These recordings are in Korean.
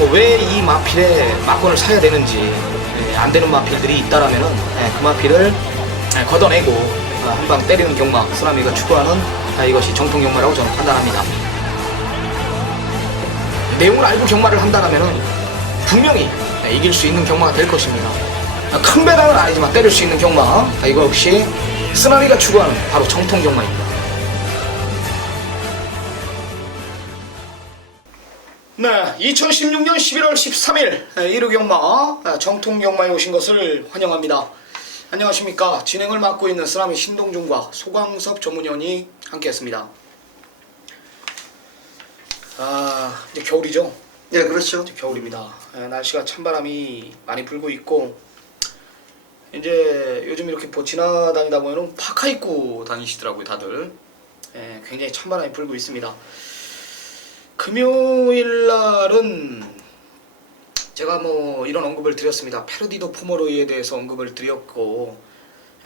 왜 이 마필에 막권을 사야 되는지, 안 되는 마필들이 있다라면은 그 마필을 걷어내고 한 방 때리는 경마, 쓰나미가 추구하는 이것이 정통 경마라고 저는 판단합니다. 내용을 알고 경마를 한다라면은 분명히 이길 수 있는 경마가 될 것입니다. 큰 배당은 아니지만 때릴 수 있는 경마, 이거 역시 쓰나미가 추구하는 바로 정통 경마입니다. 네, 2016년 11월 13일 1호 경마 정통 경마에 오신 것을 환영합니다. 안녕하십니까. 진행을 맡고 있는 쓰나미 신동준과 소광섭 전문위원이 함께했습니다. 이제 겨울이죠? 예, 그렇죠. 이제 겨울입니다. 날씨가 찬바람이 많이 불고 있고, 이제 요즘 이렇게 지나다니다 보면은 파카 입고 다니시더라고요, 다들. 굉장히 찬바람이 불고 있습니다. 금요일 날은 제가 이런 언급을 드렸습니다. 페르디도 포머로이에 대해서 언급을 드렸고,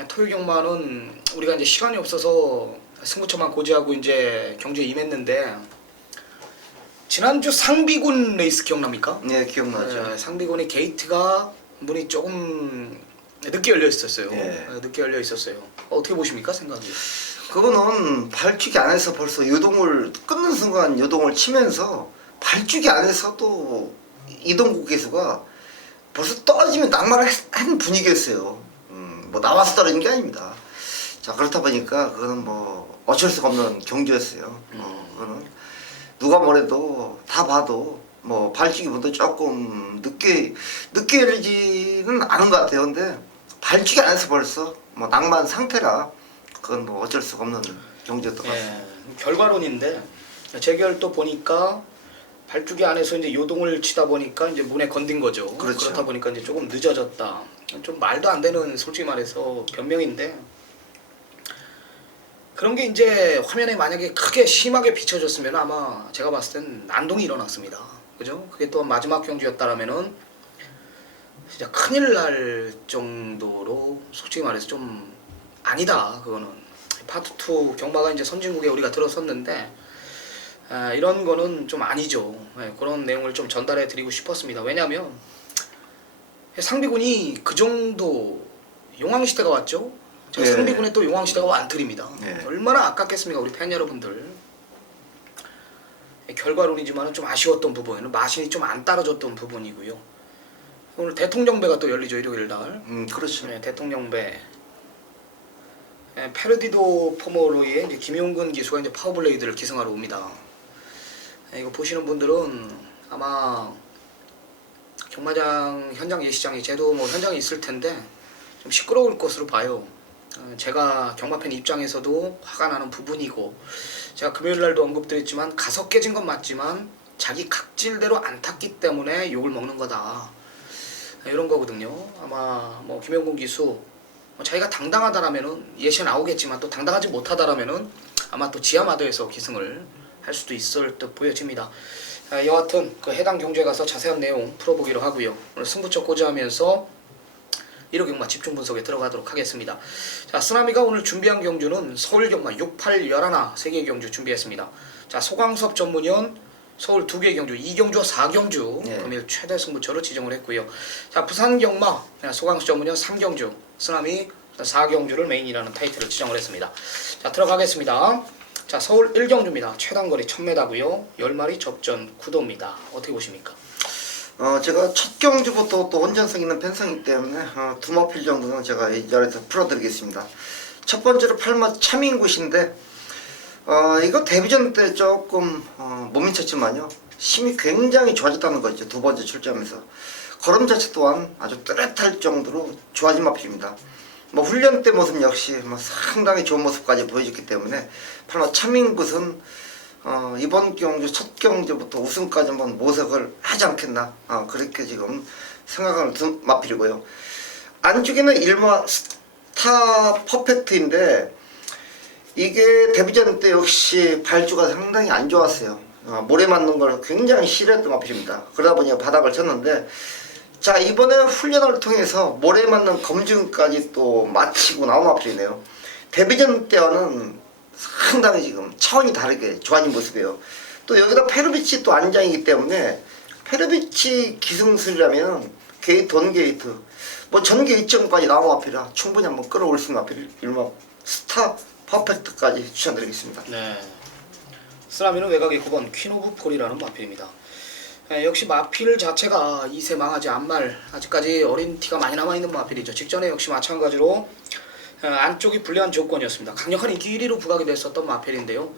토요일 경마는 우리가 이제 시간이 없어서 승부처만 고지하고 이제 경주에 임했는데, 지난주 상비군 레이스 기억납니까? 네, 기억나죠. 상비군의 게이트가 문이 조금 늦게 열려 있었어요. 예. 늦게 열려 있었어요. 어떻게 보십니까, 생각이? 그거는 발주기 안에서 벌써 요동을 끊는 순간 요동을 치면서 발주기 안에서 또 이동국 기수가 벌써 떨어지면 낙마를 한 분위기였어요. 뭐 나와서 떨어진 게 아닙니다. 자, 그렇다 보니까 그거는 뭐 어쩔 수가 없는 경주였어요. 그거는 누가 뭐래도 다 봐도 뭐 발주기 분도 조금 늦게 열리지는 않은 것 같아요. 근데 발주기 안에서 벌써 뭐 낭만 상태라 그건 뭐 어쩔 수가 없는 경주였던 것 같습니다. 결과론인데 재결 또 보니까 발주기 안에서 이제 요동을 치다 보니까 이제 문에 건든 거죠. 그렇죠. 그렇다 보니까 이제 조금 늦어졌다. 좀 말도 안 되는, 솔직히 말해서 변명인데, 그런 게 이제 화면에 만약에 크게 심하게 비춰졌으면 아마 제가 봤을 땐 난동이 일어났습니다. 그죠? 그게 또 마지막 경주였다라면은 진짜 큰일 날 정도로, 솔직히 말해서 좀 아니다. 그거는 파트 2 경마가 이제 선진국에 우리가 들어섰는데 이런 거는 좀 아니죠. 그런 내용을 좀 전달해 드리고 싶었습니다. 왜냐하면 상비군이 그 정도 용왕시대가 왔죠. 네. 상비군에 또 용왕시대가 완틀입니다. 네. 얼마나 아깝겠습니까, 우리 팬 여러분들. 결과론이지만 좀 아쉬웠던 부분은 마신이 좀 안 따라줬던 부분이고요. 오늘 대통령배가 또 열리죠, 일요일 날. 그렇죠. 대통령배. 페르디도 포머로이의 이제 김용근 기수가 이제 파워블레이드를 기승하러 옵니다. 이거 보시는 분들은 아마 경마장 현장 예시장에 제도 현장에 있을 텐데 좀 시끄러울 것으로 봐요. 제가 경마팬 입장에서도 화가 나는 부분이고, 제가 금요일 날도 언급드렸지만 가서 깨진 건 맞지만 자기 각질대로 안 탔기 때문에 욕을 먹는 거다, 이런 거거든요. 아마 김용근 기수 자기가 당당하다라면은 예시에 나오겠지만, 또 당당하지 못하다라면은 아마 또 지하마더에서 기승을 할 수도 있을 듯 보여집니다. 여하튼 그 해당 경주에 가서 자세한 내용 풀어보기로 하고요. 오늘 승부처 고지하면서 1호 경마 집중 분석에 들어가도록 하겠습니다. 자, 쓰나미가 오늘 준비한 경주는 서울 경마 6, 8, 11 3개 경주 준비했습니다. 자, 소광섭 전문위원 서울 2개 경주, 2경주와 4경주 금일 최대 승부처로 지정을 했고요. 자, 부산 경마 소광섭 전문위원 3경주, 쓰나미 4경주를 메인이라는 타이틀을 지정을 했습니다. 자, 들어가겠습니다. 자, 서울 1경주입니다. 최단거리 1000m고요. 10마리 접전 9도입니다. 어떻게 보십니까? 제가 첫 경주부터 또 혼전성 있는 팬성이기 때문에 두 마필 정도는 제가 이 자리에서 풀어드리겠습니다. 첫 번째로 8마 차민굿인데 이거 데뷔전 때 조금 못 미쳤지만요, 힘이 굉장히 좋아졌다는 거죠. 두 번째 출전하면서 걸음 자체 또한 아주 뚜렷할 정도로 좋아진 마필입니다. 훈련 때 모습 역시 상당히 좋은 모습까지 보여줬기 때문에 8마 차민굿은 이번 경주 첫 경주부터 우승까지 한번 모색을 하지 않겠나, 그렇게 지금 생각하는 두 마필이고요. 안쪽에는 1마 스타 퍼펙트인데 이게 데뷔전 때 역시 발주가 상당히 안 좋았어요. 모래 맞는 걸 굉장히 싫어했던 마필입니다. 그러다 보니까 바닥을 쳤는데, 자, 이번에 훈련을 통해서 모래 맞는 검증까지 또 마치고 나온 마필이네요. 데뷔전 때와는 상당히 지금 차원이 다르게 좋아진 모습이에요. 또 여기다 페르비치 또 안장이기 때문에 페르비치 기승술이라면 게이트 온 게이트 뭐 전개 2점까지 나온 마필이라 충분히 한번 끌어올 수 있는 마필 일명 스타 퍼펙트까지 추천드리겠습니다. 네. 쓰라미는 외곽의 9번 퀸 오브 폴이라는 마필입니다. 역시 마필 자체가 2세 망하지 않말 아직까지 어린 티가 많이 남아있는 마필이죠. 직전에 역시 마찬가지로 안쪽이 불리한 조건이었습니다. 강력한 인기 1위로 부각이 됐었던 마필인데요.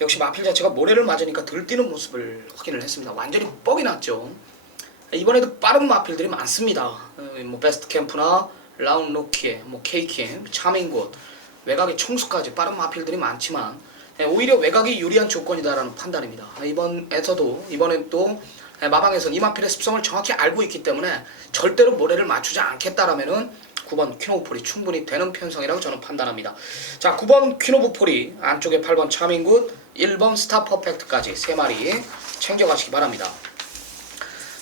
역시 마필 자체가 모래를 맞으니까 들뛰는 모습을 확인을 했습니다. 완전히 뻑이 났죠. 이번에도 빠른 마필들이 많습니다. 뭐 베스트 캠프나 라운 로키에 뭐 케이킹, 차밍곳, 외곽의 총수까지 빠른 마필들이 많지만 오히려 외곽이 유리한 조건이다라는 판단입니다. 이번엔 또 마방에서는 이 마필의 습성을 정확히 알고 있기 때문에 절대로 모래를 맞추지 않겠다라면은 9번 퀸오브폴이 충분히 되는 편성이라고 저는 판단합니다. 자, 9번 퀸오브폴이 안쪽에 8번 차밍굿, 1번 스타 퍼펙트까지 3마리 챙겨가시기 바랍니다.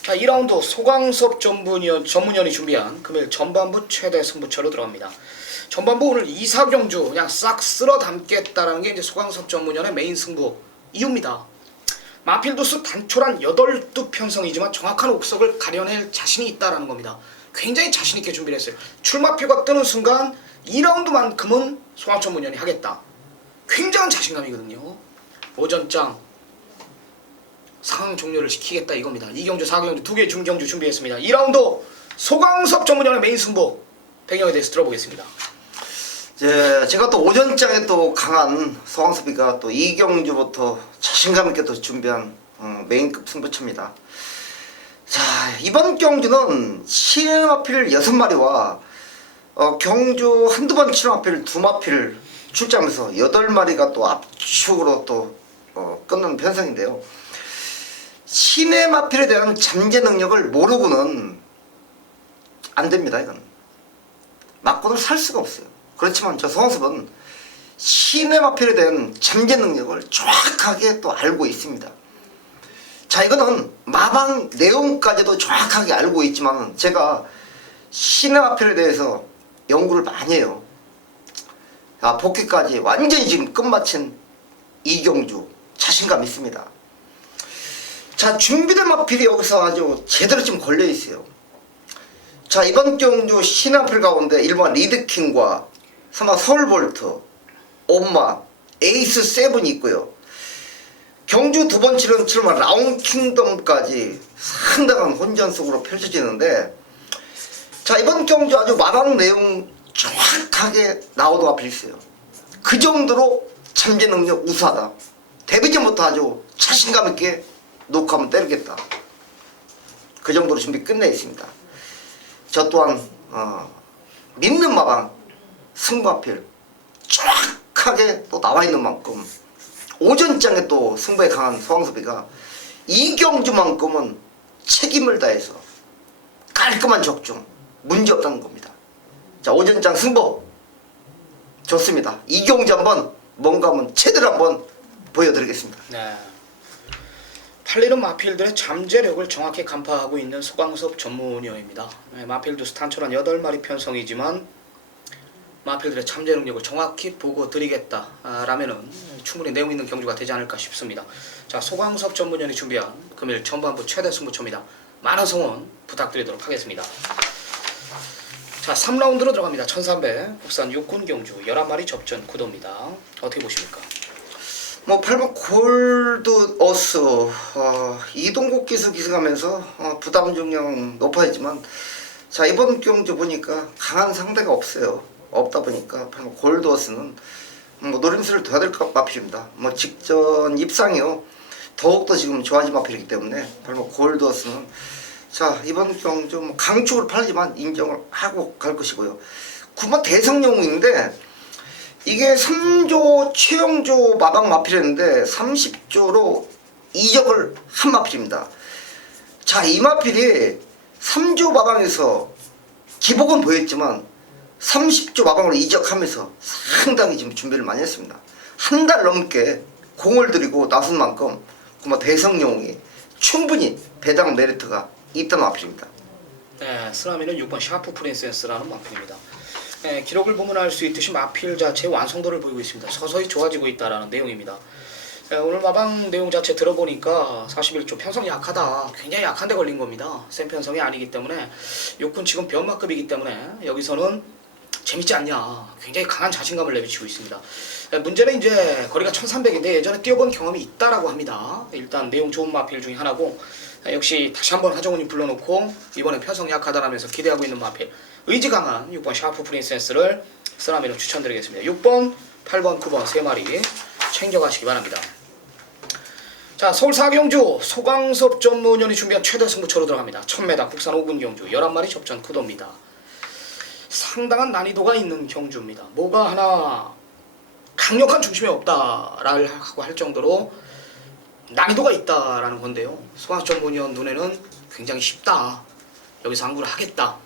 자, 2라운드 소강섭 전문위원이 준비한 금일 전반부 최대 승부처로 들어갑니다. 전반부 오늘 2사경주 그냥 싹 쓸어 담겠다라는 게 이제 소강섭 전문위원의 메인 승부 이유입니다. 마필도수 단촐한 8두 편성이지만 정확한 옥석을 가려낼 자신이 있다라는 겁니다. 굉장히 자신있게 준비를 했어요. 출마표가 뜨는 순간 2라운드만큼은 소강섭 전문위원이 하겠다. 굉장한 자신감이거든요. 오전장 상황 종료를 시키겠다 이겁니다. 2경주, 4경주, 2개 중경주 준비했습니다. 2라운드 소강섭 전문위원의 메인 승부 배경에 대해서 들어보겠습니다. 제가 또 오전장에 또 강한 소강섭이가 또 2경주부터 자신감 있게 또 준비한 메인급 승부처입니다. 자, 이번 경주는 시내마필 6마리와 경주 한두 번 치른 마필 2마필 출장에서 8마리가 또 압축으로 또 끊는 편성인데요. 시내 마필에 대한 잠재 능력을 모르고는 안 됩니다. 이건 맞고는 살 수가 없어요. 그렇지만 저 소강섭은 시내 마필에 대한 잠재 능력을 정확하게 또 알고 있습니다. 자, 이거는 마방 내용까지도 정확하게 알고 있지만 제가 시내 마필에 대해서 연구를 많이 해요. 복귀까지 완전히 지금 끝마친 이경주 자신감 있습니다. 자, 준비된 마필이 여기서 아주 제대로 지금 걸려있어요. 자, 이번 경주 신마필 가운데 1번 리드킹과 3번 서울볼트, 엄마, 에이스 7이 있고요. 경주 두 번 치른 7번 라운킹덤까지 상당한 혼전 속으로 펼쳐지는데, 자, 이번 경주 아주 마방 내용 정확하게 나오는 마필이 있어요. 그 정도로 잠재 능력 우수하다. 데뷔 전부터 아주 자신감 있게 놓고 한번 때리겠다. 그 정도로 준비 끝내 있습니다. 저 또한 믿는 마방 승부마필 정확하게 또 나와 있는 만큼 오전장에 또 승부에 강한 소강섭이가 이경주만큼은 책임을 다해서 깔끔한 적중 문제 없다는 겁니다. 자, 오전장 승부 좋습니다. 이경주 한번 뭔가 한번 제대로 한번 보여드리겠습니다. 네. 팔리는 마필들의 잠재력을 정확히 간파하고 있는 소강섭 전문위원입니다. 네, 마필도 단촐한 8마리 편성이지만 마필들의 잠재 능력을 정확히 보고 드리겠다 라면은 충분히 내용 있는 경주가 되지 않을까 싶습니다. 자, 소강섭 전문위원이 준비한 금일 전반부 최대 승부처입니다. 많은 성원 부탁드리도록 하겠습니다. 자, 3라운드로 들어갑니다. 1300 국산 육군 경주 11마리 접전 구도입니다. 어떻게 보십니까? 뭐 8번 골드 어스 이동국 기수 기승하면서 부담 중량 높아지지만, 자, 이번 경주 보니까 강한 상대가 없어요. 없다 보니까 8번 골드 어스는 뭐 노림수를 둬야 될 마필입니다. 뭐 직전 입상이요 더욱더 지금 좋아진 마필이기 때문에 8번 골드 어스는 자, 이번 경주 뭐 강축으로 팔리지만 인정을 하고 갈 것이고요. 9번 대성영웅인데 이게 3조 최영조 마방 마필이었는데 30조로 이적을 한 마필입니다. 자, 이 마필이 3조 마방에서 기복은 보였지만 30조 마방으로 이적하면서 상당히 지금 준비를 많이 했습니다. 한 달 넘게 공을 들이고 나선 만큼 그만 대성영웅이 충분히 배당 메리트가 있다는 마필입니다. 네, 쓰라미는 6번 샤프 프린세스라는 마필입니다. 네, 기록을 보면 알 수 있듯이 마필 자체의 완성도를 보이고 있습니다. 서서히 좋아지고 있다는 내용입니다. 오늘 마방 내용 자체 들어보니까 41조 편성이 약하다. 굉장히 약한데 걸린 겁니다. 센 편성이 아니기 때문에 육군 지금 변마급이기 때문에 여기서는 재밌지 않냐. 굉장히 강한 자신감을 내비치고 있습니다. 문제는 이제 거리가 1300인데 예전에 뛰어본 경험이 있다라고 합니다. 일단 내용 좋은 마필 중에 하나고 역시 다시 한번 하정훈이 불러놓고 이번에 편성이 약하다라면서 기대하고 있는 마필 의지 강한 6번 샤프 프린세스를 쓰라미로 추천드리겠습니다. 6번, 8번, 9번 3마리 챙겨가시기 바랍니다. 자, 서울 사경주 소강섭 전문위원이 준비한 최대 승부처로 들어갑니다. 1000m 국산 5군 경주 11마리 접전 구도입니다. 상당한 난이도가 있는 경주입니다. 뭐가 하나 강력한 중심이 없다라고 할 정도로 난이도가 있다라는 건데요. 소강섭 전문위원 눈에는 굉장히 쉽다. 여기서 항구를 하겠다.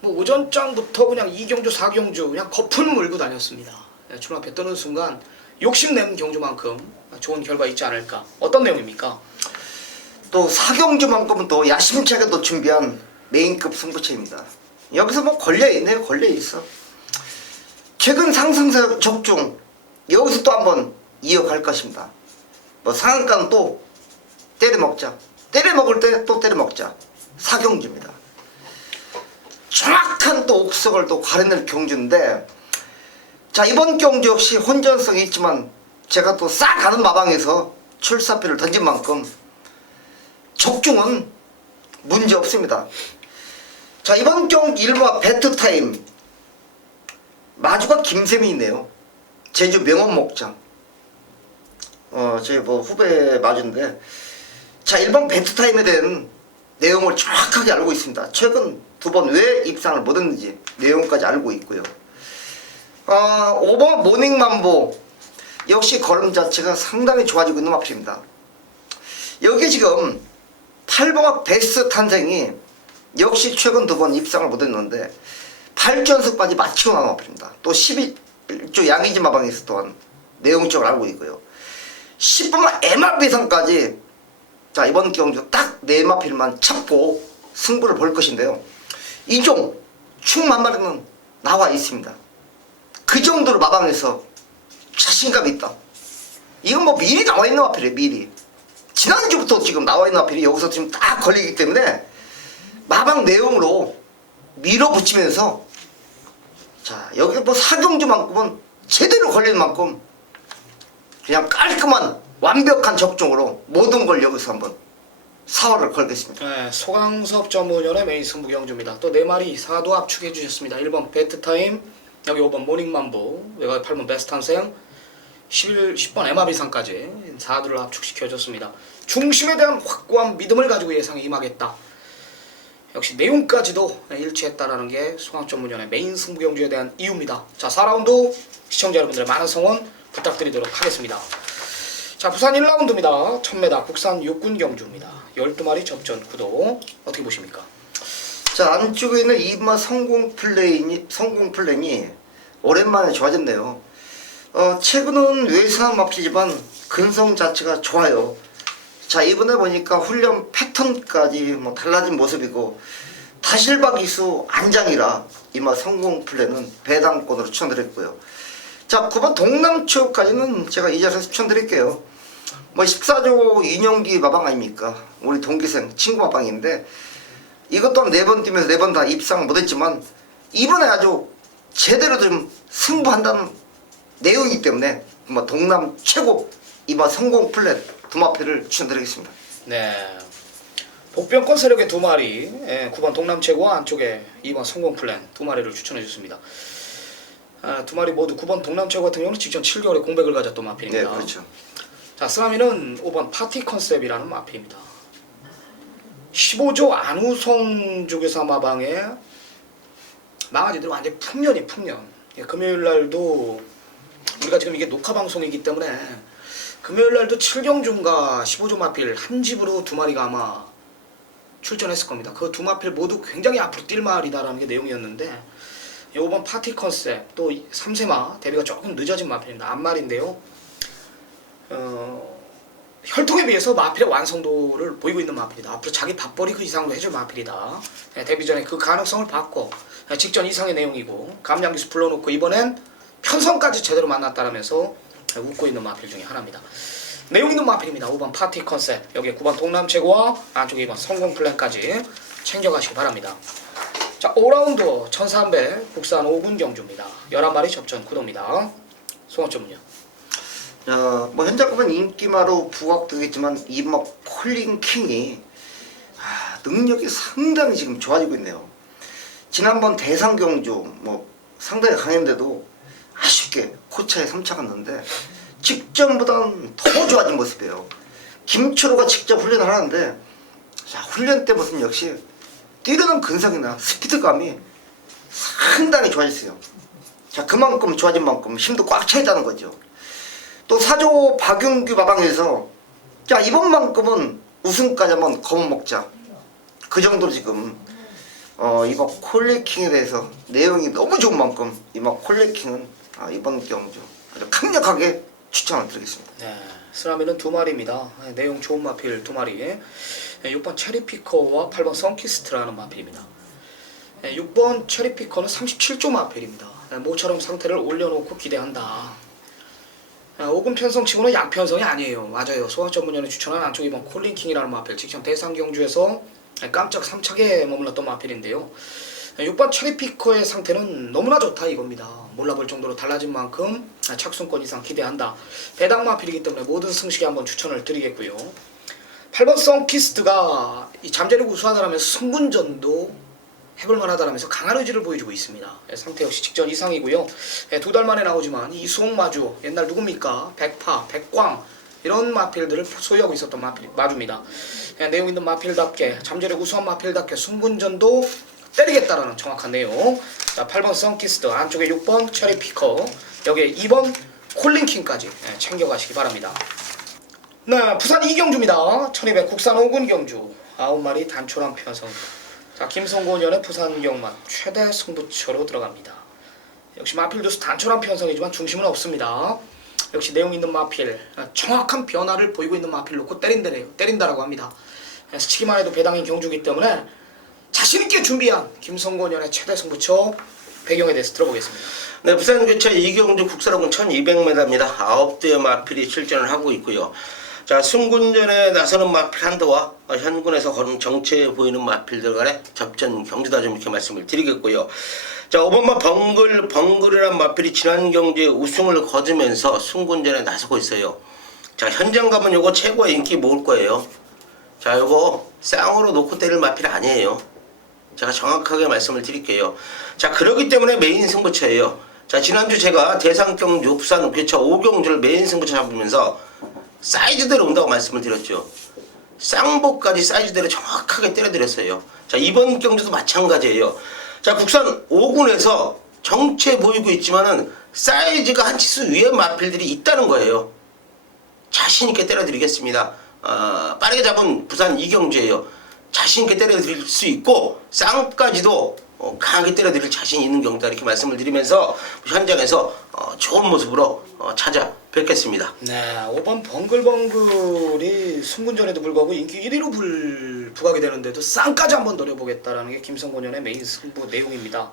뭐 오전장부터 그냥 2경주, 4경주 그냥 거품 물고 다녔습니다. 줄 앞에 뜨는 순간 욕심낸 경주만큼 좋은 결과 있지 않을까. 어떤 내용입니까? 또 4경주만큼은 또 야심차게 또 준비한 메인급 승부처입니다. 여기서 뭐 걸려있네요. 걸려있어. 최근 상승세 적중 여기서 또 한번 이어갈 것입니다. 뭐 상한가는 또 때려먹자. 때려먹을 때 또 때려먹자. 4경주입니다. 정확한 또 옥석을 또 가려낼 경주인데, 자, 이번 경주 역시 혼전성이 있지만 제가 또 싹 가는 마방에서 출사표를 던진 만큼 적중은 문제 없습니다. 자, 이번 경주 일마 배트타임 마주가 김샘이 있네요. 제주 명원목장. 제 뭐 후배 마주인데, 자, 1번 배트타임에 대한 내용을 정확하게 알고 있습니다. 최근 2번 왜 입상을 못했는지 내용까지 알고 있고요. 5번 모닝맘보 역시 걸음 자체가 상당히 좋아지고 있는 마필입니다. 여기 지금 8번학 베스트 탄생이 역시 최근 2번 입상을 못했는데 8전석까지 마치고 나온 마필입니다. 또 11조 양의지 마방에서 또한 내용적으로 알고 있고요. 10번만 MRB상까지 자, 이번 경주 딱 4마필만 잡고 승부를 볼 것인데요. 이종 충만마리는 나와 있습니다. 그 정도로 마방에서 자신감이 있다. 이건 뭐 미리 나와 있는 마필이에요. 미리 지난주부터 지금 나와 있는 마필이 여기서 지금 딱 걸리기 때문에 마방 내용으로 밀어붙이면서, 자, 여기 뭐 4경주만큼은 제대로 걸리는 만큼 그냥 깔끔한 완벽한 적중으로 모든 걸 여기서 한번 사활을 걸겠습니다. 네, 소강섭 전문위원의 메인 승부 경주입니다. 또 4마리 4도 압축해 주셨습니다. 1번 배트타임, 여기 5번 모닝맘보, 여기 8번 베스트탄생, 10번 MRB상까지 4도를 압축시켜줬습니다. 중심에 대한 확고한 믿음을 가지고 예상에 임하겠다. 역시 내용까지도 일치했다라는 게 소강섭 전문위원의 메인 승부 경주에 대한 이유입니다. 자, 4라운드 시청자 여러분들의 많은 성원 부탁드리도록 하겠습니다. 자, 부산 1라운드입니다. 1000m 국산 육군 경주입니다. 12마리 접전 구도 어떻게 보십니까? 자, 안쪽에 있는 이마 성공 플랜이 오랜만에 좋아졌네요. 최근은 외상한 마피지만 근성 자체가 좋아요. 자, 이번에 보니까 훈련 패턴까지 뭐 달라진 모습이고 타실바 기수 안장이라 이마 성공 플랜은 배당권으로 추천드렸고요. 자, 9번 동남초까지는 제가 이 자리에서 추천드릴게요. 뭐 14조 인용기 마방 아닙니까? 우리 동기생 친구 마방인데 이것 또한 4번 뛰면서 4번 다 입상 못했지만 이번에 아주 제대로 좀 승부한다는 내용이기 때문에 뭐 동남 최고 이번 성공 플랫 두 마필을 추천드리겠습니다. 네, 복병권 세력의 2마리, 9번 동남최고 안쪽에 2번 성공 플랜 2마리를 추천해 줬습니다. 2마리 모두 9번 동남최고 같은 경우는 직전 7개월의 공백을 가졌던 마필입니다. 네, 그렇죠. 자, 쓰라미는 5번 파티 컨셉이라는 마필입니다. 15조 안우성 조교사 마방에 망아지들 완전 풍년이 풍년. 금요일날도 우리가 지금 이게 녹화 방송이기 때문에 금요일날도 7경주인가 15조 마필 한 집으로 2마리가 아마 출전했을 겁니다. 그 2마필 모두 굉장히 앞으로 뛸 마을이다라는 게 내용이었는데 5번 파티 컨셉 또 3세마 데뷔가 조금 늦어진 마필입니다. 앞말인데요. 혈통에 비해서 마필의 완성도를 보이고 있는 마필이다. 앞으로 자기 밥벌이 그 이상으로 해줄 마필이다. 데뷔 전에 그 가능성을 봤고 직전 이상의 내용이고 감량기수 불러놓고 이번엔 편성까지 제대로 만났다라면서 웃고 있는 마필 중에 하나입니다. 내용 있는 마필입니다. 5번 파티 컨셉, 여기에 9번 동남최고와 안쪽에 2번 성공 플랜까지 챙겨가시기 바랍니다. 자, 5라운드 1300 국산 5군 경주입니다. 11마리 접전 구도입니다. 송어점은요? 뭐 현장급은 인기마로 부각되겠지만 이막 콜링킹이 능력이 상당히 지금 좋아지고 있네요. 지난번 대상 경주 뭐 상당히 강했는데도 아쉽게 코차에 3차 갔는데 직전보다는 더 좋아진 모습이에요. 김철호가 직접 훈련을 하는데 자, 훈련 때 모습 역시 뛰려는 근성이나 스피드감이 상당히 좋아졌어요. 자, 그만큼 좋아진 만큼 힘도 꽉 차 있다는 거죠. 또 사조 박윤규 마방에서 자, 이번만큼은 우승까지 한번 거머먹자. 그 정도로 지금 이번 콜레킹에 대해서 내용이 너무 좋은 만큼 이번 콜레킹은 이번 경주 아주 강력하게 추천을 드리겠습니다. 네, 쓰라미는 2마리입니다. 내용 좋은 마필 2마리. 6번 체리피커와 8번 선키스트라는 마필입니다. 6번 체리피커는 37조 마필입니다. 모처럼 상태를 올려놓고 기대한다. 5군 편성치고는 양편성이 아니에요. 맞아요. 소환 전문위원회 추천한 안쪽 2번 콜린킹이라는 마필, 직전 대상 경주에서 깜짝 3착에 머물렀던 마필인데요. 6번 체리피커의 상태는 너무나 좋다 이겁니다. 몰라볼 정도로 달라진 만큼 착순권 이상 기대한다. 배당 마필이기 때문에 모든 승식에 한번 추천을 드리겠고요. 8번 선키스트가 이 잠재력 우수하다라면서 승분전도 해볼만하다라면서 강한 의지를 보여주고 있습니다. 상태 역시 직전 이상이고요. 2달 만에 나오지만 이수홍마주, 옛날 누굽니까? 백파, 백광 이런 마필들을 소유하고 있었던 마주입니다. 내용 있는 마필답게, 잠재력 우수한 마필답게 승분전도 때리겠다라는 정확한 내용. 자, 8번 선키스트, 안쪽에 6번 체리피커, 여기에 2번 콜린킹까지 챙겨가시기 바랍니다. 네, 부산 이경주입니다. 1200 국산 5군 경주 9마리 단촐한 편성. 자, 김성곤연의 부산 경마 최대 승부처로 들어갑니다. 역시 마필도 단촐한 편성이지만 중심은 없습니다. 역시 내용 있는 마필, 정확한 변화를 보이고 있는 마필 놓고 때린다라고 합니다. 스치기만 해도 배당인 경주이기 때문에 자신있게 준비한 김성곤연의 최대 승부처 배경에 대해서 들어보겠습니다. 네, 부산교체 이경주 국사로군 1200m입니다. 9대의 마필이 출전을 하고 있고요. 자, 승군전에 나서는 마필 한도와 현군에서 걸은 정체해 보이는 마필들 간의 접전 경주다 좀 이렇게 말씀을 드리겠고요. 자, 5번마 벙글이란 마필이 지난 경주에 우승을 거두면서 승군전에 나서고 있어요. 자, 현장 가면 요거 최고의 인기 모을 거예요. 자, 요거 쌍으로 놓고 때릴 마필 아니에요. 제가 정확하게 말씀을 드릴게요. 자, 그렇기 때문에 메인 승부처예요. 자, 지난주 제가 대상 경주 부산 교차 5경주를 메인 승부처 잡으면서 사이즈대로 온다고 말씀을 드렸죠. 쌍복까지 사이즈대로 정확하게 때려드렸어요. 자, 이번 경주도 마찬가지예요. 자, 국산 5군에서 정체 보이고 있지만은 사이즈가 한 치수 위에 마필들이 있다는 거예요. 자신있게 때려드리겠습니다. 빠르게 잡은 부산 이경주예요. 자신있게 때려드릴 수 있고 쌍까지도 강하게 때려드릴 자신이 있는 경우다 이렇게 말씀을 드리면서 현장에서 좋은 모습으로 찾아뵙겠습니다. 네, 5번 벙글벙글이 승군전에도 불구하고 인기 1위로 부각이 되는데도 쌍까지 한번 노려보겠다라는 게 김성곤연의 메인 승부 내용입니다.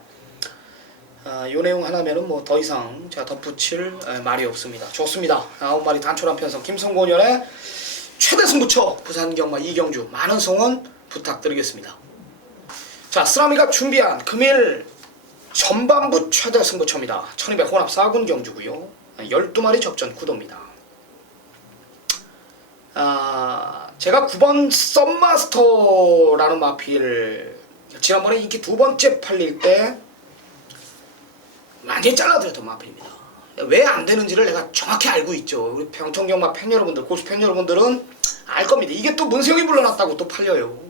이 내용 하나면은 뭐 더 이상 제가 덧붙일 말이 없습니다. 좋습니다. 9마리 단촐한 편성 김성곤연의 최대 승부처 부산 경마 이경주 많은 성원 부탁드리겠습니다. 자, 쓰라미가 준비한 금일 전반부 최대 승부처입니다. 1200 혼합 4군 경주고요. 12마리 접전 구도입니다. 제가 9번 썸마스터라는 마필 지난번에 인기 2번째 팔릴 때 완전히 잘라드렸던 마필입니다. 왜 안 되는지를 내가 정확히 알고 있죠. 우리 평청경마 팬 여러분들, 고수 팬 여러분들은 알 겁니다. 이게 또 문세영이 불러놨다고 또 팔려요.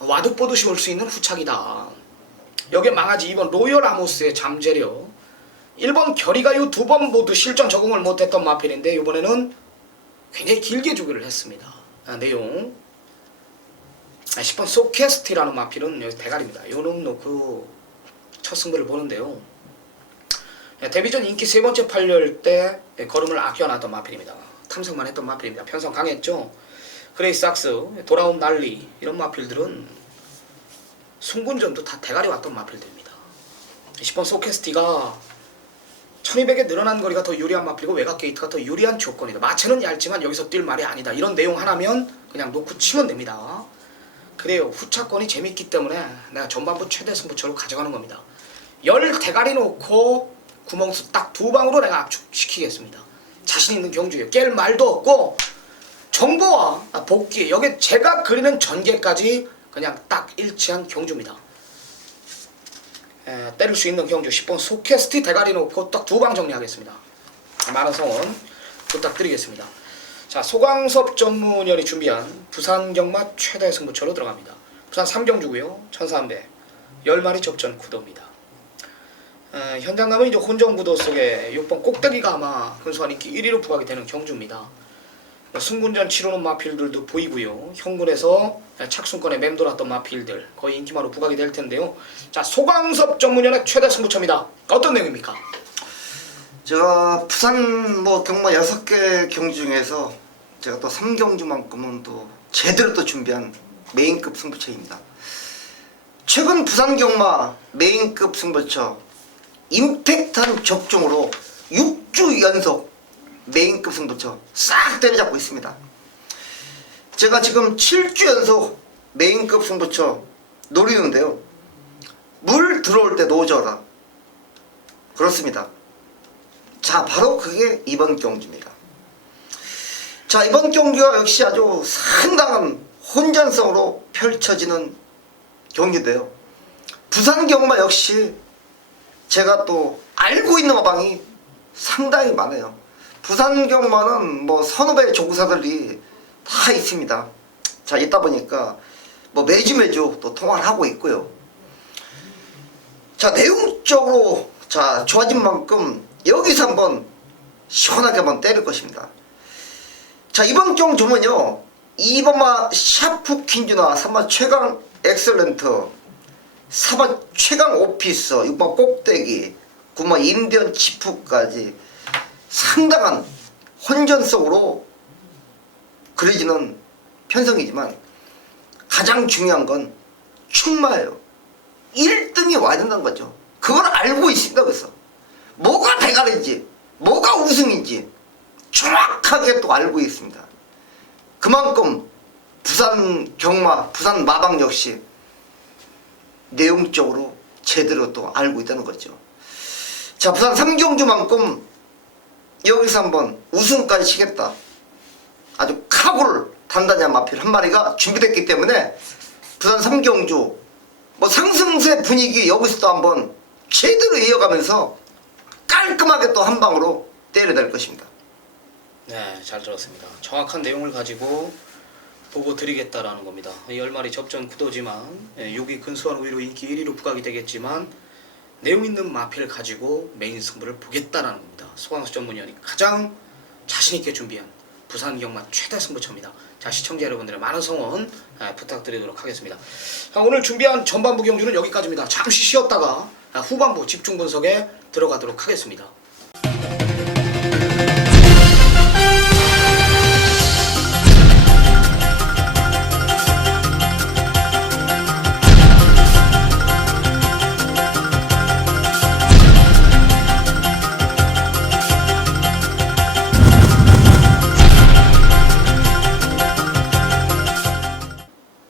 와도 보듯이 올 수 있는 후착이다. 여기에 망하지 2번 로열 아모스의 잠재력, 1번 결의가요 2번 모두 실전 적응을 못했던 마필인데 이번에는 굉장히 길게 주기를 했습니다. 내용 10번 소캐스티라는 마필은 여기 대가리입니다. 요놈 놓고 첫 승부를 보는데요. 데뷔전 인기 3번째 팔려올 때 걸음을 아껴놨던 마필입니다. 탐색만 했던 마필입니다. 편성 강했죠. 그레이삭스, 돌아온 난리 이런 마필들은 승군전도 다 대가리 왔던 마필들입니다. 10번 소캐스티가 1200에 늘어난 거리가 더 유리한 마필이고 외곽 게이트가 더 유리한 조건이다. 마체는 얇지만 여기서 뛸 말이 아니다. 이런 내용 하나면 그냥 놓고 치면 됩니다. 그래요. 후차권이 재밌기 때문에 내가 전반부 최대 승부처로 가져가는 겁니다. 10 대가리 놓고 구멍수 딱 2방으로 내가 압축시키겠습니다. 자신 있는 경주예요. 깰 말도 없고 정보와 복귀 여기 제가 그리는 전개까지 그냥 딱 일치한 경주입니다. 때릴 수 있는 경주 10번 소캐스티 대가리 놓고 딱 2방 정리하겠습니다. 많은 성원 부탁드리겠습니다. 자, 소강섭 전문위원이 준비한 부산 경마 최대 승부처로 들어갑니다. 부산 3경주고요. 1300 10마리 접전 구도입니다. 현장감은 이제 혼전 구도 속에 6번 꼭대기가 아마 근소한 인기 1위로 부각이 되는 경주입니다. 승군전 치르는 마필들도 보이고요. 현군에서 착순권에 맴돌았던 마필들 거의 인기마로 부각이 될 텐데요. 자, 소강섭 전문위원의 최대 승부처입니다. 어떤 내용입니까? 제가 부산 뭐 경마 6개 경주 중에서 제가 또 3경주만큼은 또 제대로 또 준비한 메인급 승부처입니다. 최근 부산 경마 메인급 승부처 임팩트한 접종으로 6주 연속 메인급 승부처 싹 때려잡고 있습니다. 제가 지금 7주 연속 메인급 승부처 노리는데요. 물 들어올 때 노져라. 그렇습니다. 자, 바로 그게 이번 경주입니다. 자, 이번 경주가 역시 아주 상당한 혼전성으로 펼쳐지는 경주인데요. 부산 경마 역시 제가 또 알고 있는 마방이 상당히 많아요. 부산 경마는 뭐 서너 배의 조구사들이 다 있습니다. 자, 있다 보니까 뭐 매주 또 통화를 하고 있고요. 자, 내용적으로 자 좋아진 만큼 여기서 한번 시원하게 한번 때릴 것입니다. 자, 이번 경주는요 2번마 샤프 퀸즈나 3번 최강 엑셀런트 4번 최강 오피서 6번 꼭대기 9번 인디언 치프까지 상당한 혼전성으로 그려지는 편성이지만 가장 중요한 건 충마예요. 1등이 와야 된다는 거죠. 그걸 알고 있습니다. 그래서 뭐가 대가리인지 뭐가 우승인지 정확하게 또 알고 있습니다. 그만큼 부산 경마, 부산 마방 역시 내용적으로 제대로 또 알고 있다는 거죠. 자, 부산 3경주만큼 여기서 한번 우승까지 치겠다. 아주 각오를 단단히 한 마필 한 마리가 준비됐기 때문에 부산 3경주 뭐 상승세 분위기 여기서도 한번 제대로 이어가면서 깔끔하게 또 한 방으로 때려낼 것입니다. 네, 잘 들었습니다. 정확한 내용을 가지고 보고 드리겠다라는 겁니다. 10마리 접전 구도지만 6위 근소한 우위로 인기 1위로 부각이 되겠지만 내용 있는 마필을 가지고 메인 승부를 보겠다라는 겁니다. 소강섭 전문위원이 가장 자신있게 준비한 부산 경마 최대 승부처입니다. 자, 시청자 여러분들의 많은 성원 부탁드리도록 하겠습니다. 자, 오늘 준비한 전반부 경주는 여기까지입니다. 잠시 쉬었다가 후반부 집중 분석에 들어가도록 하겠습니다.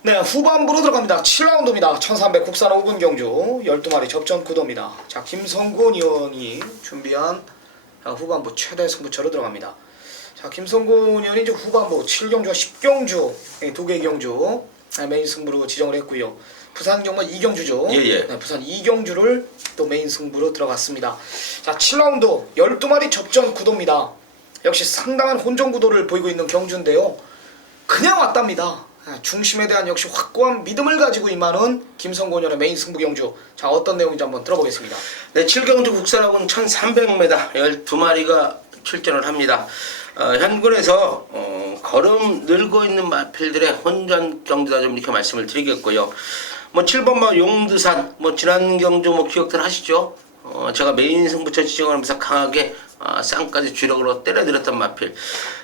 네, 후반부로 들어갑니다. 7라운드입니다. 1300 국산 5분 경주 12마리 접전 구도입니다. 자, 김성군 의원이 준비한 후반부 최대 승부처로 들어갑니다. 자, 김성군 의원이 이제 후반부 7경주와 10경주 2개 경주 메인 승부로 지정을 했고요. 부산 경마 2경주죠. 예. 네, 부산 2경주를 또 메인 승부로 들어갔습니다. 자, 7라운드 12마리 접전 구도입니다. 역시 상당한 혼전 구도를 보이고 있는 경주인데요. 그냥 왔답니다. 중심에 대한 역시 확고한 믿음을 가지고 임하는 김성곤 의원의 메인 승부 경주. 자, 어떤 내용인지 한번 들어보겠습니다. 네, 7경주 국산하고는 1300m 12마리가 출전을 합니다. 현군에서 걸음 늘고 있는 마필들의 혼전 경주다 좀 이렇게 말씀을 드리겠고요. 뭐 7번마 용두산 뭐 지난 경주 뭐 기억들 하시죠? 제가 메인 승부처 지정하면서 강하게 쌍까지 주력으로 때려드렸던 마필.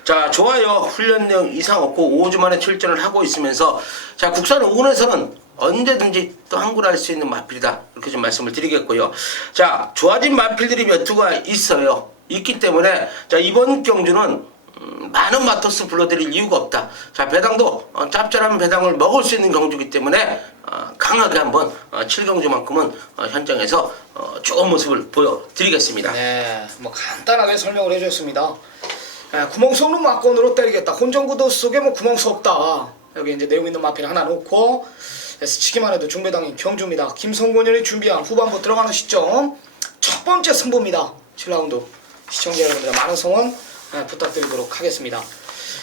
자, 좋아요. 훈련 내용 이상 없고 5주 만에 출전을 하고 있으면서 자, 국산 5군에서는 언제든지 또 항구를 할 수 있는 마필이다. 이렇게 좀 말씀을 드리겠고요. 자, 좋아진 마필들이 몇 두가 있어요. 있기 때문에 자, 이번 경주는 많은 마토스 불러드릴 이유가 없다. 자, 배당도 짭짤한 배당을 먹을 수 있는 경주이기 때문에 강하게 한번 7경주만큼은 현장에서 좋은 모습을 보여드리겠습니다. 네, 뭐 간단하게 설명을 해줬습니다. 구멍 수 없는 막건으로 때리겠다. 혼전구도 속에 뭐 구멍 수 없다. 여기 이제 내용 있는 마필 하나 놓고 스치기만 해도 중배당인 경주입니다. 김성곤이 준비한 후반부 들어가는 시점 첫 번째 승부입니다. 7라운드 시청자 여러분들 많은 성원 부탁드리도록 하겠습니다.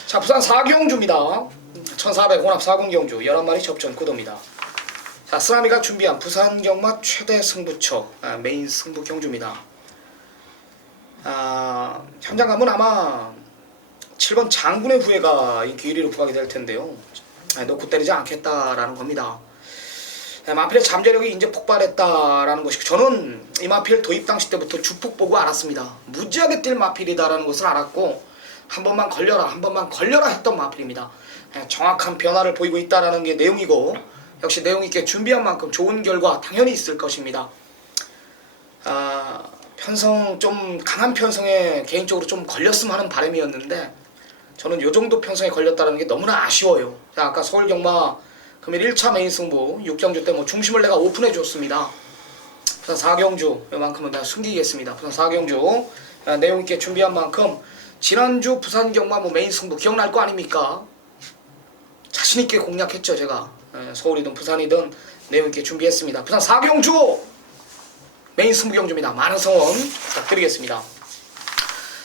자, 부산 4경주입니다. 1400 혼합 4군 경주 11마리 접전 구도입니다. 자, 쓰라미가 준비한 부산 경마 최대 승부처 메인 승부 경주입니다. 현장 가면 아마 7번 장군의 후예가 인기 1위로 부각이 될 텐데요. 놓고 때리지 않겠다라는 겁니다. 마필의 잠재력이 이제 폭발했다라는 것이, 저는 이 마필 도입 당시 때부터 주폭 보고 알았습니다. 무지하게 뛸 마필이다라는 것을 알았고 한 번만 걸려라 했던 마필입니다. 정확한 변화를 보이고 있다라는 게 내용이고, 역시 내용 있게 준비한 만큼 좋은 결과 당연히 있을 것입니다. 편성 좀 강한 편성에 개인적으로 좀 걸렸으면 하는 바람이었는데 저는 요 정도 편성에 걸렸다는 게 너무나 아쉬워요. 자, 아까 서울경마 금일 1차 메인 승부 6경주 때 뭐 중심을 내가 오픈해 줬습니다. 부산 4경주 요만큼은 내가 숨기겠습니다. 부산 4경주 내용 있게 준비한 만큼 지난주 부산 경마 뭐 메인 승부 기억날 거 아닙니까? 자신 있게 공략했죠. 제가 서울이든 부산이든 내용 있게 준비했습니다. 부산 4경주 메인 승부 경주입니다. 많은 성원 부탁드리겠습니다.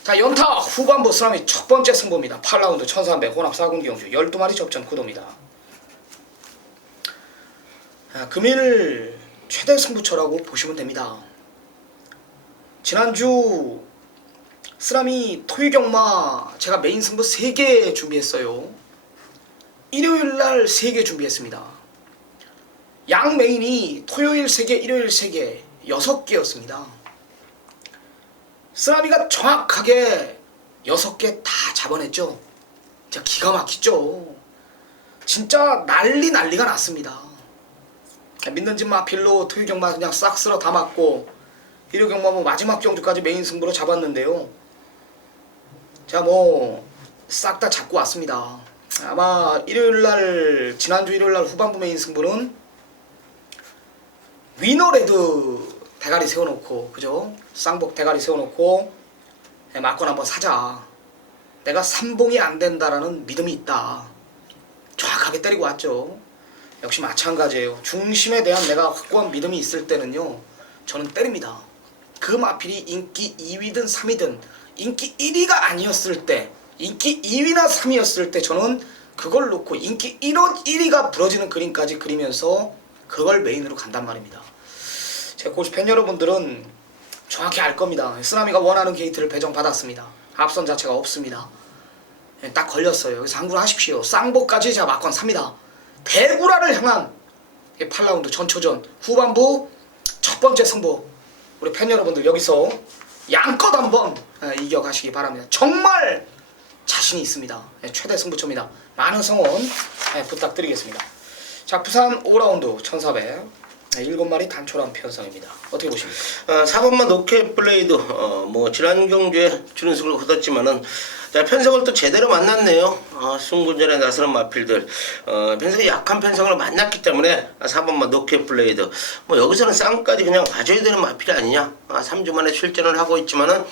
자, 연타 후반부 쓰라미 첫 번째 승부입니다. 8라운드 1300 혼합 4군 경주 12마리 접전 구도입니다. 금일 최대 승부처라고 보시면 됩니다. 지난주 쓰라미 토요경마 제가 메인 승부 3개 준비했어요. 일요일날 3개 준비했습니다. 양 메인이 토요일 3개, 일요일 3개 6개였습니다. 쓰라미가 정확하게 6개 다 잡아냈죠. 진짜 기가 막히죠. 진짜 난리가 났습니다. 믿는 집 마필로 토요경마 그냥 싹 쓸어 담았고 일요경마 뭐 마지막 경주까지 메인 승부로 잡았는데요. 제가 뭐 싹 다 잡고 왔습니다. 아마 일요일날, 지난주 일요일날 후반부 메인 승부는 위너레드 대가리 세워놓고, 그죠? 쌍복 대가리 세워놓고 막건 한번 사자. 내가 삼봉이 안 된다라는 믿음이 있다. 정확하게 때리고 왔죠. 역시 마찬가지예요. 중심에 대한 내가 확고한 믿음이 있을 때는요, 저는 때립니다. 그 마필이 인기 2위든 3위든 인기 1위가 아니었을 때, 인기 2위나 3위였을 때 저는 그걸 놓고 인기 1위가 부러지는 그림까지 그리면서 그걸 메인으로 간단 말입니다. 제 골프 팬 여러분들은 정확히 알 겁니다. 쓰나미가 원하는 게이트를 배정받았습니다. 앞선 자체가 없습니다. 딱 걸렸어요. 그래서 항구를 하십시오. 쌍복까지 제가 막건 삽니다. 대구라를 향한 8라운드 전초전 후반부 첫 번째 승부, 우리 팬 여러분들 여기서 양껏 한번 이겨가시기 바랍니다. 정말 자신이 있습니다. 최대 승부처입니다. 많은 성원 부탁드리겠습니다. 자, 부산 5라운드 1400 7마리 단촐한 편성입니다. 어떻게 보십니까? 4번만 노켓 블레이드 뭐 지난 경주에 준우승을 거뒀지만은 자, 편성을 또 제대로 만났네요. 승군전에 나서는 마필들 편성이 약한 편성을 만났기 때문에 4번만 노켓 블레이드 뭐 여기서는 쌍까지 그냥 가져야 되는 마필이 아니냐. 3주 만에 출전을 하고 있지만은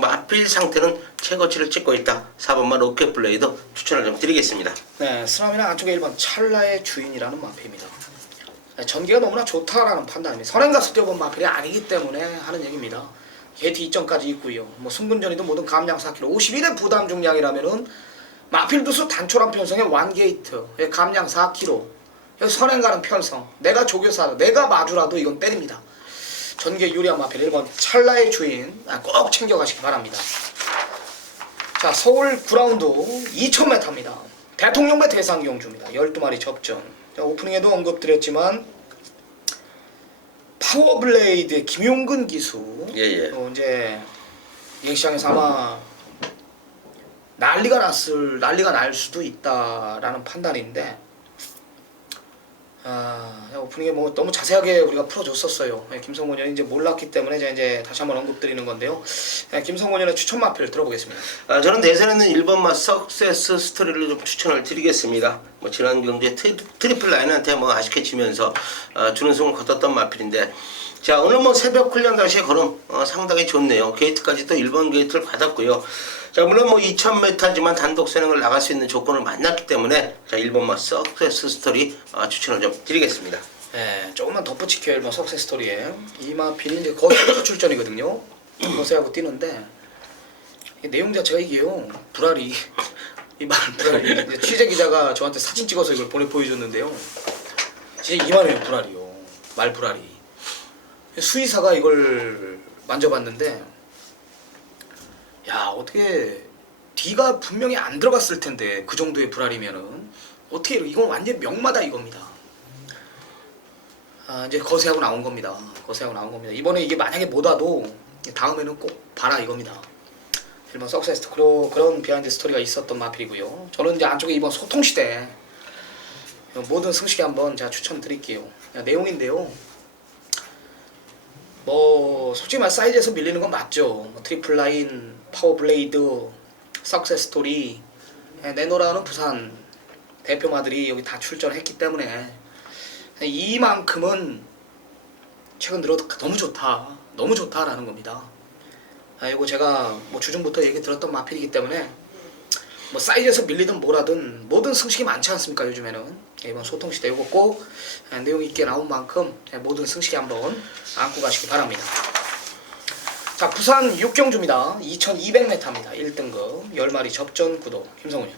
마필 상태는 최고치를 찍고 있다. 4번만 노켓 블레이드 추천을 좀 드리겠습니다. 네, 쓰라미는 안쪽에 1번 찰나의 주인이라는 마필입니다. 전개가 너무나 좋다라는 판단입니다. 선행 가서 뛰어본 마필이 아니기 때문에 하는 얘기입니다. 게이트 2점까지 있고요. 뭐 승군전이든 뭐든 감량 4kg 51의 부담 중량이라면은 마필 두수 단촐한 편성에 완게이트 감량 4kg 여기 선행 가는 편성, 내가 조교사도 내가 마주라도 이건 때립니다. 전개 유리한 마필 1번 찰나의 주인 꼭 챙겨가시기 바랍니다. 자, 서울 9라운드 2000m입니다. 대통령배 대상경주입니다. 12마리 접전. 오프닝에도 언급드렸지만 파워블레이드의 김용근 기수. 예. 이제 예시장에서 아마 난리가 날 수도 있다라는 판단인데, 오프닝에 뭐 너무 자세하게 우리가 풀어줬었어요. 김성곤 의원이 이제 몰랐기 때문에 제가 이제 다시 한번 언급드리는 건데요. 김성곤 의원의 추천 마필 들어보겠습니다. 저는 대선에는 1번 맛 석세스 스토리를 좀 추천을 드리겠습니다. 뭐 지난 경주에 트리플 라인한테 뭐 아쉽게 지면서 준우승을 거뒀던 마필인데, 자 오늘 뭐 새벽 훈련 당시에 걸음 상당히 좋네요. 게이트까지 또 1번 게이트를 받았고요. 자 물론 뭐 2000m지만 단독 선행을 나갈 수 있는 조건을 만났기 때문에 자 1번 맛 석세스 스토리 추천을 좀 드리겠습니다. 네, 조금만 덧붙이켜요. 뭐 석세 스토리에 이 마필이 이제 거세 출전이거든요. 거세하고 뛰는데 내용 자체가 이게요. 불알이 이 말 불알이 이제 취재 기자가 저한테 사진 찍어서 이걸 보여줬는데요. 진짜 이만해요 불알이요. 말 불알이. 수의사가 이걸 만져봤는데, 야 어떻게 뒤가 분명히 안 들어갔을 텐데 그 정도의 불알이면은 어떻게 이건 완전 명마다 이겁니다. 이제 거세하고 나온 겁니다. 이번에 이게 만약에 못 와도 다음에는 꼭 봐라 이겁니다. 일본 석세스 그런 비하인드 스토리가 있었던 마필이고요. 저는 이제 안쪽에 이번 소통시대 모든 승식에 한번 제가 추천드릴게요. 내용인데요. 뭐 솔직히 말 사이즈에서 밀리는 건 맞죠. 뭐 트리플 라인, 파워블레이드, 석세스 스토리, 내노라는 부산 대표마들이 여기 다 출전했기 때문에 이만큼은 최근 들어 너무 좋다라는 겁니다. 이거 제가 뭐 주중부터 얘기 들었던 마필이기 때문에 뭐 사이즈에서 밀리든 뭐라든 모든 승식이 많지 않습니까 요즘에는. 이번 소통시대 이거 꼭 내용 있게 나온 만큼 모든 승식에 한번 안고 가시기 바랍니다. 자 부산 6경주입니다. 2200m입니다. 1등급 10마리 접전 구도 김성훈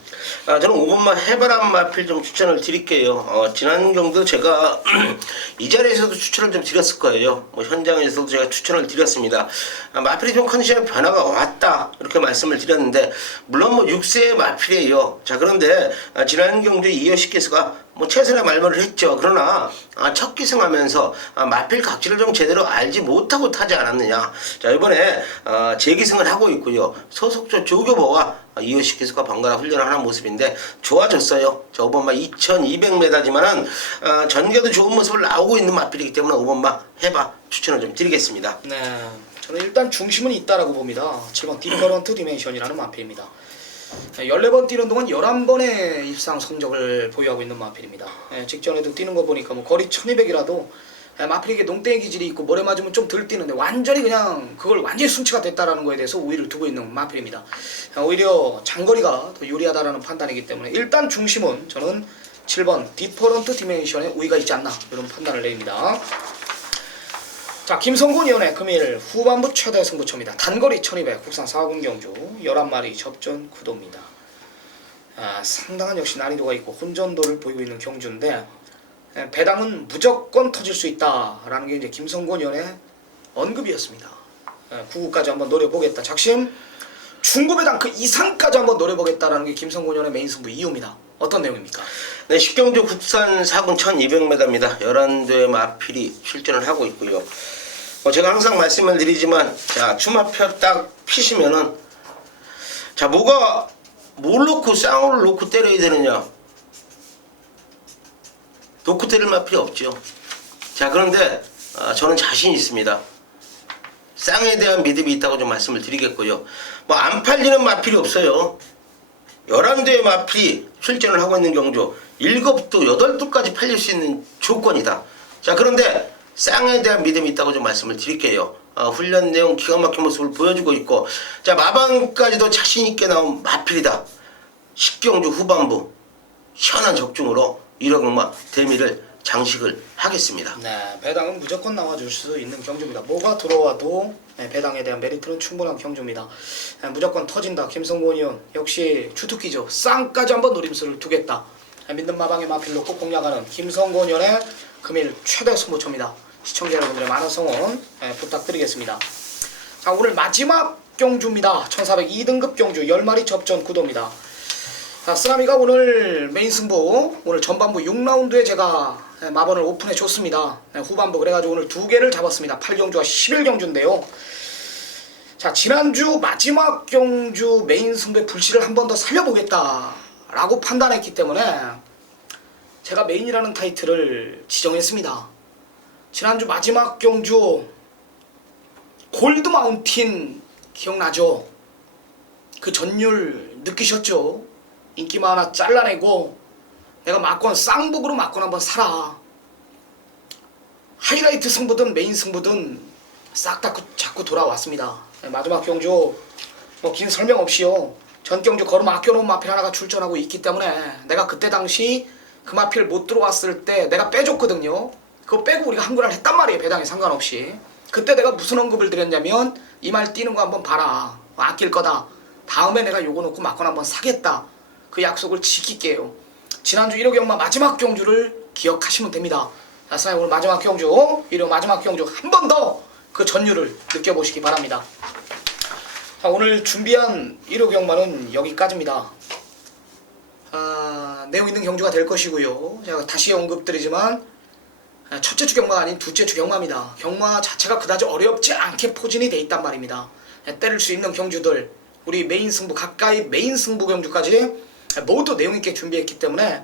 형. 저는 5번만 해바람 마필 좀 추천을 드릴게요. 지난 경도 제가 이 자리에서도 추천을 좀 드렸을 거예요. 뭐 현장에서도 제가 추천을 드렸습니다. 마필이 좀 컨디션에 변화가 왔다 이렇게 말씀을 드렸는데, 물론 뭐 6세의 마필이에요. 자 그런데 지난 경주에 이효식 기수가 뭐 최선의 말벌을 했죠. 그러나 첫 기승하면서 마필 각지를 좀 제대로 알지 못하고 타지 않았느냐. 자 이번에 재기승을 하고 있고요. 소속조 조교보와 이효식 기수가 번갈아 훈련을 하는 모습인데 좋아졌어요. 자 5번마 2200m지만은 전개도 좋은 모습을 나오고 있는 마필이기 때문에 5번마 해봐 추천을 좀 드리겠습니다. 네, 저는 일단 중심은 있다라고 봅니다. 7번 디퍼런트 디멘션이라는 마필입니다. 14번 뛰는 동안 11번의 입상 성적을 보유하고 있는 마필입니다. 직전에도 뛰는 거 보니까 뭐 거리 1200이라도 마필에게 농땡이 기질이 있고 모래 맞으면 좀 덜 뛰는데 완전히 그냥 그걸 완전히 순치가 됐다라는 거에 대해서 우위를 두고 있는 마필입니다. 오히려 장거리가 더 유리하다라는 판단이기 때문에 일단 중심은 저는 7번 디퍼런트 디멘션에 우위가 있지 않나 이런 판단을 내립니다. 자 김성곤 의원의 금일 후반부 최대 승부처입니다. 단거리 1200 국산 4군 경주 11마리 접전 구도입니다. 상당한 역시 난이도가 있고 혼전도를 보이고 있는 경주인데 배당은 무조건 터질 수 있다라는 게 이제 김성곤 의원의 언급이었습니다. 9구까지 한번 노려보겠다. 작심 중고 배당 그 이상까지 한번 노려보겠다라는 게 김성곤 의원의 메인 승부 이유입니다. 어떤 내용입니까? 네, 10경주 국산 4군 1200m입니다. 11대의 마필이 출전을 하고 있고요. 제가 항상 말씀을 드리지만 자 추마표 딱 피시면은 자 뭘 놓고 쌍으로 놓고 때려야 되느냐, 놓고 때릴 마필이 없죠. 자 그런데 저는 자신 있습니다. 쌍에 대한 믿음이 있다고 좀 말씀을 드리겠고요. 뭐 안 팔리는 마필이 없어요. 11대의 마필이 출전을 하고 있는 경주 7도 8도까지 팔릴 수 있는 조건이다. 자 그런데 쌍에 대한 믿음이 있다고 좀 말씀을 드릴게요. 훈련 내용 기가 막힌 모습을 보여주고 있고, 자 마방까지도 자신있게 나온 마필이다. 10경주 후반부 시원한 적중으로 1억 얼마 대미를 장식을 하겠습니다. 네, 배당은 무조건 나와줄 수 있는 경주입니다. 뭐가 들어와도 배당에 대한 메리트는 충분한 경주입니다. 무조건 터진다. 김성곤 의원 역시 주특기죠. 쌍까지 한번 노림수를 두겠다. 믿는 마방의 마필로 꼭 공략하는 김성곤 의원의 금일 최대 승부처입니다. 시청자 여러분들의 많은 성원 부탁드리겠습니다. 자 오늘 마지막 경주입니다. 1402등급 경주 10마리 접전 구도입니다. 자, 쓰나미가 오늘 메인 승부, 오늘 전반부 6라운드에 제가 마번을 오픈해 줬습니다. 후반부 그래가지고 오늘 2개를 잡았습니다. 8경주와 11경주인데요. 자, 지난주 마지막 경주 메인 승부의 불씨를 한 번 더 살려보겠다라고 판단했기 때문에 제가 메인이라는 타이틀을 지정했습니다. 지난주 마지막 경주 골드 마운틴 기억나죠? 그 전율 느끼셨죠? 인기만 하나 잘라내고 내가 막권 쌍복으로 막권 한번 사라. 하이라이트 승부든 메인 승부든 싹 다 자꾸 돌아왔습니다. 마지막 경주 뭐 긴 설명 없이요. 전 경주 걸음 아껴놓은 마필 하나가 출전하고 있기 때문에 내가 그때 당시 그 마필 못 들어왔을 때 내가 빼줬거든요. 그거 빼고 우리가 한글을 했단 말이에요. 배당에 상관없이. 그때 내가 무슨 언급을 드렸냐면 이 말 뛰는 거 한번 봐라. 아낄 거다. 다음에 내가 요거 놓고 막권 한번 사겠다. 그 약속을 지킬게요. 지난주 1호 경마 마지막 경주를 기억하시면 됩니다. 자, 선생님 오늘 마지막 경주, 1호 마지막 경주 한 번 더 그 전율을 느껴보시기 바랍니다. 자, 오늘 준비한 1호 경마는 여기까지입니다. 내용 있는 경주가 될 것이고요. 제가 다시 언급드리지만 첫째 주 경마가 아닌 둘째 주 경마입니다. 경마 자체가 그다지 어렵지 않게 포진이 돼 있단 말입니다. 때릴 수 있는 경주들, 우리 메인 승부 가까이 메인 승부 경주까지 모두 내용 있게 준비했기 때문에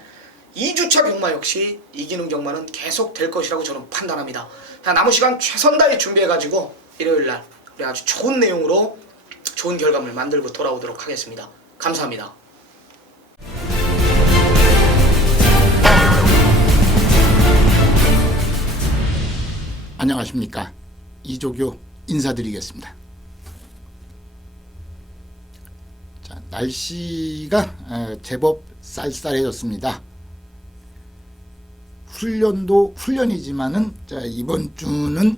2주차 경마 역시 이기는 경마는 계속 될 것이라고 저는 판단합니다. 남은 시간 최선 다해 준비해가지고 일요일날 우리 아주 좋은 내용으로 좋은 결과물 만들고 돌아오도록 하겠습니다. 감사합니다. 안녕하십니까, 이조교 인사드리겠습니다. 자, 날씨가 제법 쌀쌀해졌습니다. 훈련도 훈련이지만은 자, 이번 주는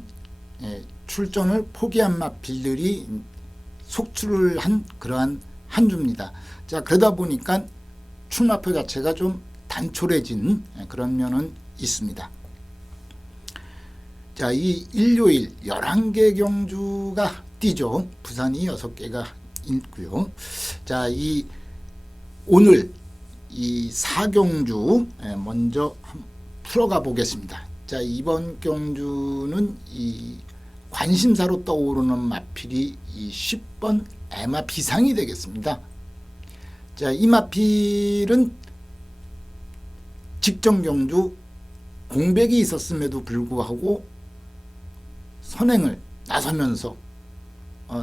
출전을 포기한 마필들이 속출을 한 그러한 한 주입니다. 자, 그러다 보니까 출마표 자체가 좀 단촐해진 그런 면은 있습니다. 자, 이 일요일 11개 경주가 뛰죠. 부산이 6개가 있고요. 자, 이 오늘 이 4경주 먼저 풀어가 보겠습니다. 자, 이번 경주는 이 관심사로 떠오르는 마필이 이 10번 에마 비상이 되겠습니다. 자, 이 마필은 직전 경주 공백이 있었음에도 불구하고 선행을 나서면서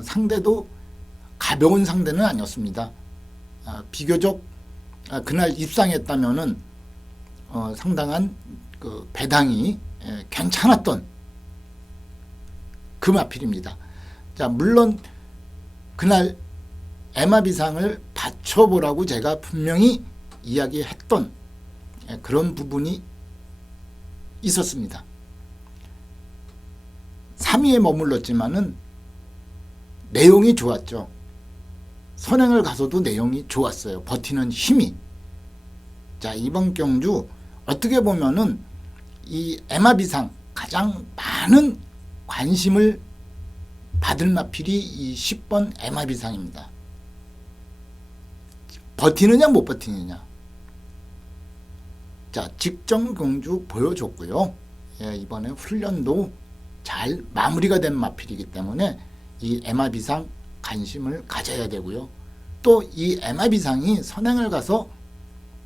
상대도 가벼운 상대는 아니었습니다. 비교적 그날 입상했다면은 상당한 그 배당이 괜찮았던 그 마필입니다. 자, 물론 그날 에마 비상을 받쳐보라고 제가 분명히 이야기했던 그런 부분이 있었습니다. 3위에 머물렀지만은 내용이 좋았죠. 선행을 가서도 내용이 좋았어요. 버티는 힘이. 자, 이번 경주 어떻게 보면은 이 에마 비상 가장 많은 관심을 받을 마필이 이 10번 에마 비상입니다. 버티느냐 못 버티느냐. 자, 직전 경주 보여줬고요. 이번에 훈련도 잘 마무리가 된 마필이기 때문에 이 에마 비상 관심을 가져야 되고요. 또 이 에마 비상이 선행을 가서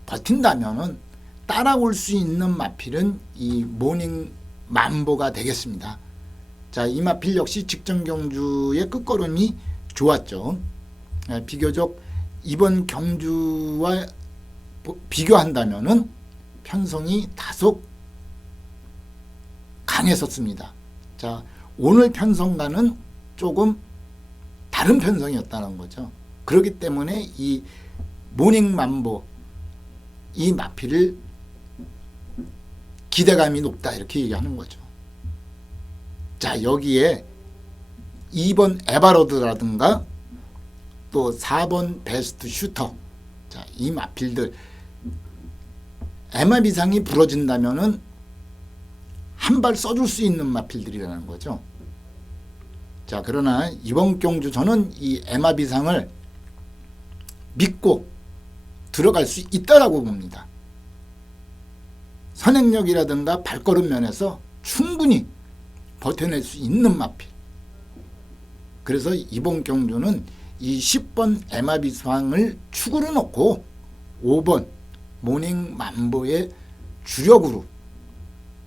버틴다면은 따라올 수 있는 마필은 이 모닝 만보가 되겠습니다. 자, 이 마필 역시 직전 경주의 끝걸음이 좋았죠. 비교적 이번 경주와 비교한다면은 편성이 다소 강했었습니다. 자, 오늘 편성과는 조금 다른 편성이었다는 거죠. 그렇기 때문에 이 모닝 만보 이 마필을 기대감이 높다 이렇게 얘기하는 거죠. 자, 여기에 2번 에바로드라든가 또 4번 베스트 슈터, 자, 이 마필들 에마 비상이 부러진다면은 한 발 써줄 수 있는 마필들이라는 거죠. 자, 그러나 이번 경주 저는 이 에마 비상을 믿고 들어갈 수 있다라고 봅니다. 선행력이라든가 발걸음 면에서 충분히 버텨낼 수 있는 마필. 그래서 이번 경주는 이 10번 에마비상을 축으로 놓고 5번 모닝 만보의 주력으로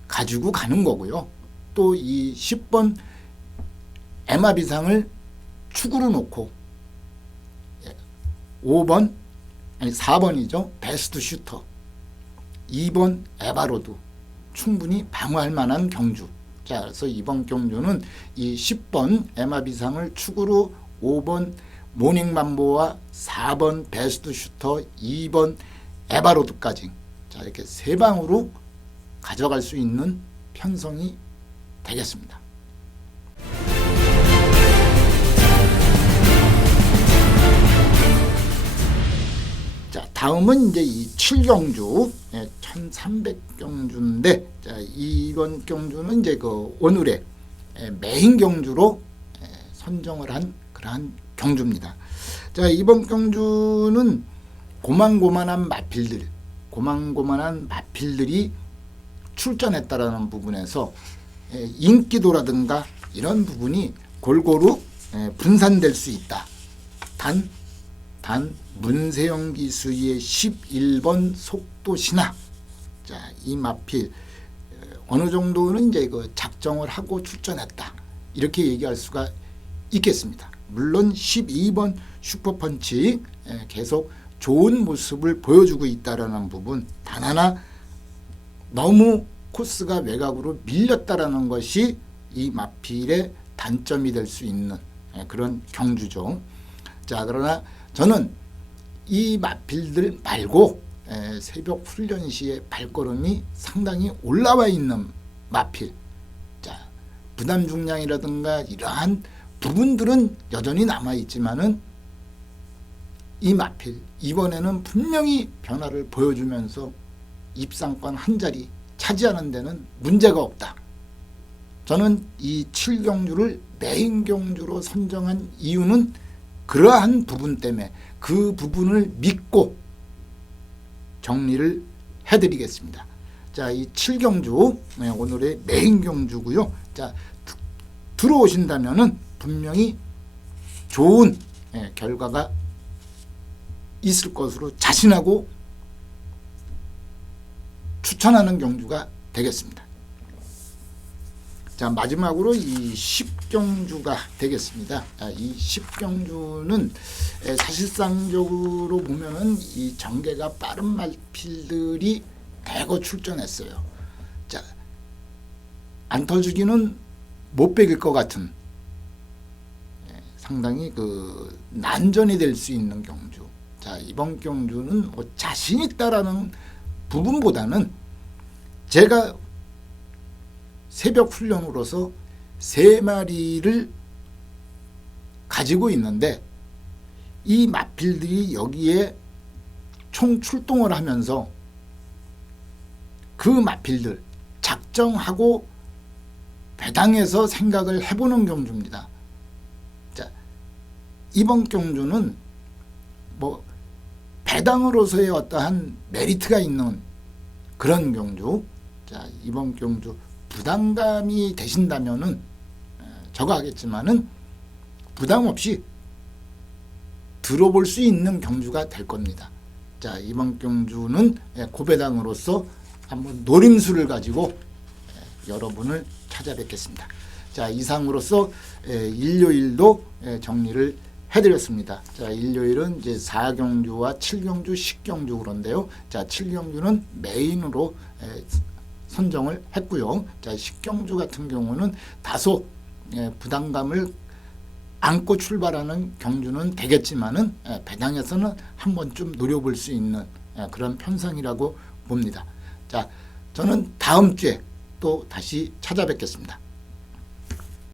가지고 가는 거고요. 또 이 10번 에마비상을 축으로 놓고 5번 아니 4번이죠. 베스트 슈터 2번 에바로드 충분히 방어할 만한 경주. 자, 그래서 이번 경주는 이 10번 에마비상을 축으로 5번 모닝맘보와 4번 베스트 슈터 2번 에바로드까지 자 이렇게 세 방으로 가져갈 수 있는 편성이 되겠습니다. 자, 다음은 이제 이 7경주 1300경주인데 자, 이번 경주는 이제 그 오늘의 메인 경주로 선정을 한 그러한 경주입니다. 자, 이번 경주는 고만고만한 마필들이 출전했다라는 부분에서 인기도라든가 이런 부분이 골고루 분산될 수 있다. 단 문세영 기수의 11번 속도신화. 자, 이 마필 어느 정도는 이제 그 작정을 하고 출전했다. 이렇게 얘기할 수가 있겠습니다. 물론 12번 슈퍼펀치 계속 좋은 모습을 보여주고 있다라는 부분 단 하나 너무 코스가 외곽으로 밀렸다라는 것이 이 마필의 단점이 될 수 있는 그런 경주죠. 자, 그러나 저는 이 마필들 말고 새벽 훈련 시에 발걸음이 상당히 올라와 있는 마필, 자, 부담 중량이라든가 이러한 부분들은 여전히 남아 있지만은 이 마필 이번에는 분명히 변화를 보여주면서 입상권 한 자리 차지하는 데는 문제가 없다. 저는 이 7경주를 메인 경주로 선정한 이유는 그러한 부분 때문에 그 부분을 믿고 정리를 해드리겠습니다. 자, 이 7경주 오늘의 메인 경주고요. 자, 들어오신다면은 분명히 좋은 결과가 있을 것으로 자신하고 추천하는 경주가 되겠습니다. 자, 마지막으로 이 10경주가 되겠습니다. 이 10경주는 사실상적으로 보면은 이 전개가 빠른 마필들이 대거 출전했어요. 자, 안 터지기는 못 베길 것 같은 상당히 그 난전이 될 수 있는 경주. 자, 이번 경주는 뭐 자신 있다라는 부분보다는 제가 새벽 훈련으로서 3마리를 가지고 있는데 이 마필들이 여기에 총 출동을 하면서 그 마필들 작정하고 배당해서 생각을 해보는 경주입니다. 자, 이번 경주는 뭐 배당으로서의 어떠한 메리트가 있는 그런 경주. 자, 이번 경주 부담감이 되신다면은 저거 하겠지만은 부담 없이 들어볼 수 있는 경주가 될 겁니다. 자, 이번 경주는 고배당으로서 한번 노림수를 가지고 여러분을 찾아뵙겠습니다. 자, 이상으로서 일요일도 정리를 해드렸습니다. 자, 일요일은 이제 4경주와 7경주, 10경주 그런데요. 자, 7경주는 메인으로 선정을 했고요. 자, 10경주 같은 경우는 다소 부담감을 안고 출발하는 경주는 되겠지만은 배당에서는 한 번쯤 노려볼 수 있는 그런 편성이라고 봅니다. 자, 저는 다음 주에 또 다시 찾아뵙겠습니다.